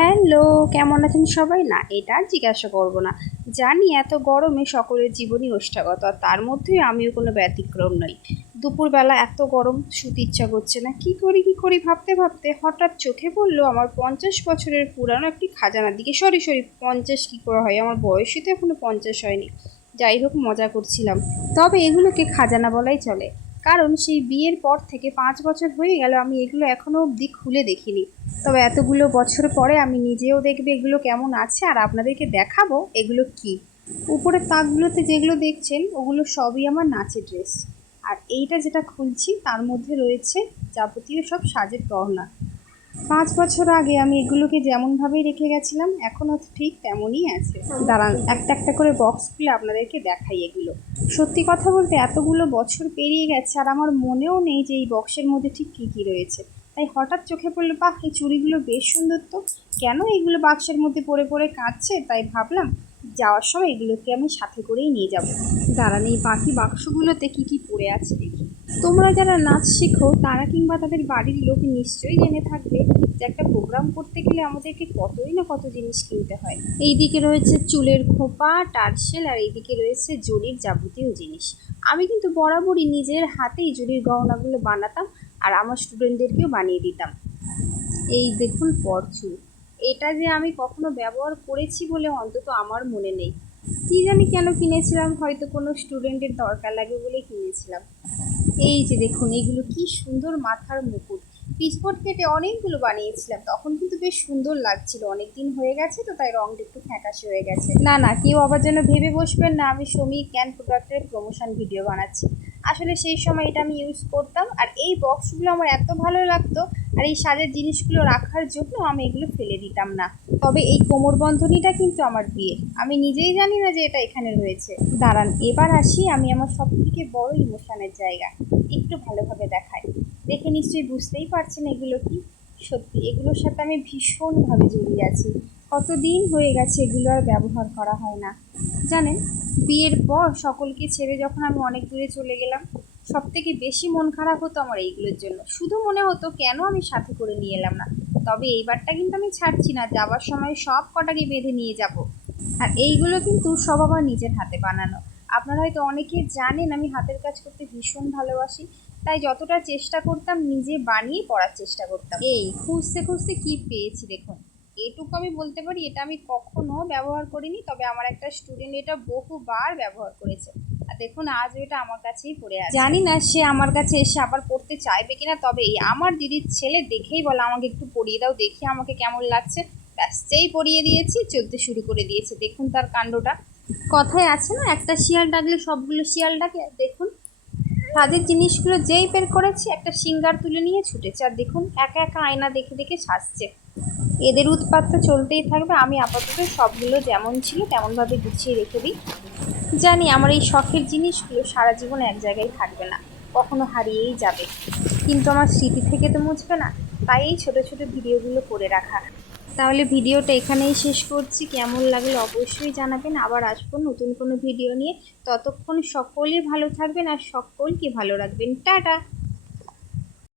Hello, কেমন আছেন সবাই? না, এটা আর জিজ্ঞাসা করব না। জানি এত গরমে সকলের জীবনই ওষ্ঠাগত, আর তার মধ্যেই আমিও কোনো ব্যতিক্রম নই। দুপুরবেলা এত গরম, শুতে ইচ্ছা করছে না। কি করি ভাবতে ভাবতে হঠাৎ চোখে পড়লো আমার 50 বছরের পুরানো একটি খাজানার দিকে। সরি, 50 কী করে হয়, আমার বয়সই তো এখনো 50 হয়নি। যাই হোক, মজা করছিলাম। তবে এগুলোকে খাজানা বলাই চলে, কারণ সেই বিয়ের পর থেকে 5 বছর হয়ে গেল আমি এগুলো এখনও অবধি খুলে দেখিনি। তবে এতগুলো বছর পরে আমি নিজেও দেখবে এগুলো কেমন আছে, আর আপনাদেরকে দেখাবো এগুলো কি। উপরের তাকগুলোতে যেগুলো দেখছেন ওগুলো সবই আমার নাচের ড্রেস, আর এইটা যেটা খুলছি তার মধ্যে রয়েছে যাবতীয় সব সাজের গহনা। 5 বছর আগে আমি এগুলোকে যেমনভাবেই রেখে গেছিলাম এখনও ঠিক তেমনই আছে। দাঁড়ান, একটা একটা করে বক্স খুলে আপনাদেরকে দেখাই এগুলো। সত্যি কথা বলতে এতগুলো বছর পেরিয়ে গেছে আর আমার মনেও নেই যে এই বক্সের মধ্যে ঠিক কী কী রয়েছে। তাই হঠাৎ চোখে পড়লো, বাহ, এই চুড়িগুলো বেশ সুন্দর তো, কেন এইগুলো বাক্সের মধ্যে পড়ে পড়ে কাঁদছে। তাই ভাবলাম যাওয়ার সময় এগুলোকে আমি সাথে করেই নিয়ে যাব। দাঁড়ান, এই বাকি বাক্সগুলোতে কী কী পড়ে আছে দেখি। তোমরা যারা নাচ শেখো তারা কিংবা তাদের বাড়ির লোক নিশ্চয়ই জেনে থাকবে যে একটা প্রোগ্রাম করতে গেলে আমাদেরকে কতই না কত জিনিস কিনতে হয়। এইদিকে রয়েছে চুলের খোপা, টার্সেল, আর এইদিকে রয়েছে জরির যাবতীয় জিনিস। আমি কিন্তু বরাবরই নিজের হাতেই জরির গহনাগুলো বানাতাম, আর আমার স্টুডেন্টদেরকেও বানিয়ে দিতাম। এই দেখুন পরচুল, এটা যে আমি কখনো ব্যবহার করেছি বলে অন্তত আমার মনে নেই। কি জানি কেন কিনেছিলাম, হয়তো কোনো স্টুডেন্টের দরকার লাগে বলে কিনেছিলাম। এই যে দেখুন, এইগুলো কি সুন্দর মাথার মুকুট। পিচবোর্ড কেটে অনেকগুলো বানিয়েছিলাম, তখন কিন্তু বেশ সুন্দর লাগছিল। অনেক দিন হয়ে গেছে তো তাই রঙটা একটু ফ্যাকাশে হয়ে গেছে। না, কেউ আবার যেন ভেবে বসবেন না আমি সমী ক্যান প্রোডাক্টের প্রমোশন ভিডিও বানাচ্ছি। আসলে সেই সময় এটা আমি ইউজ করতাম, আর এই বক্সগুলো আমার এত ভালো লাগতো, আর এই সাজের জিনিসগুলো রাখার জন্য আমি এগুলো ফেলে দিতাম না। তবে এই কোমরবন্ধনীটা কিন্তু আমার বিয়ের, আমি নিজেই জানি না যে এটা এখানে রয়েছে। দাঁড়ান, এবার আসি আমি আমার সব থেকে বড় ইমোশনের জায়গা, একটু ভালোভাবে দেখাই। দেখে নিশ্চয়ই বুঝতেই পারছেন এগুলো কি। সত্যি এগুলোর সাথে আমি ভীষণভাবে জড়িয়ে আছি। কতদিন হয়ে গেছে এগুলো আর ব্যবহার করা হয় না। জানেন, বিয়ের পর সকলকে ছেড়ে যখন আমি অনেক দূরে চলে গেলাম, সব থেকে বেশি মন খারাপ হতো আমার এইগুলোর জন্য। শুধু মনে হতো কেন আমি সাথে করে নিয়ে এলাম না। তবে এইবারটা কিন্তু আমি ছাড়ছি না, যাওয়ার সময় সব কটাকে বেঁধে নিয়ে যাব। আর এইগুলো কিন্তু সব আমার নিজের হাতে বানানো। আপনারা হয়তো অনেকে জানেন আমি হাতের কাজ করতে ভীষণ ভালোবাসি, তাই যতটা চেষ্টা করতাম নিজে বানিয়ে পড়ার চেষ্টা করতাম। এই খুঁজতে খুঁজতে কি পেয়েছি দেখুন। এটুকু আমি বলতে পারি, এটা আমি কখনো ব্যবহার করিনি, তবে আমার একটা স্টুডেন্ট এটা বহুবার ব্যবহার করেছে। আর দেখুন আজ এটা আমার কাছেই পড়ে আছে। জানি না সে আমার কাছে এসে আবার পড়তে চাইবে কিনা, তবে এই আমার দিদির ছেলে দেখেই বলে আমাকে একটু পড়িয়ে দাও, দেখি আমাকে কেমন লাগছে। ব্যাস, যেই পড়িয়ে দিয়েছি চলতে শুরু করে দিয়েছে। দেখুন তার কাণ্ডটা। কথায় আছে না, একটা শিয়াল ডাকলে সবগুলো শিয়াল ডাকে। দেখুন তাদের জিনিসগুলো যেই বের করেছে একটা সিঙ্গার তুলে নিয়ে ছুটেছে, আর দেখুন একা একা আয়না দেখে দেখে সাজছে। এদের উৎপাত তো চলতেই থাকবে। আমি আপাতত সবগুলো যেমন ছিল তেমনভাবে গুছিয়ে রেখে দিই। জানি আমার এই শখের জিনিসগুলো সারা জীবন এক জায়গায় থাকবে না, কখনো হারিয়েই যাবে, কিন্তু আমার স্মৃতি থেকে তো মুছবে না। তাই এই ছোটো ছোটো ভিডিওগুলো করে রাখা। তাহলে ভিডিওটা এখানেই শেষ করছি। কেমন লাগলো অবশ্যই জানাবেন। আবার আসবো নতুন কোনো ভিডিও নিয়ে। ততক্ষণ সকলেই ভালো থাকবেন আর সকলকে ভালো রাখবেন। টাটা।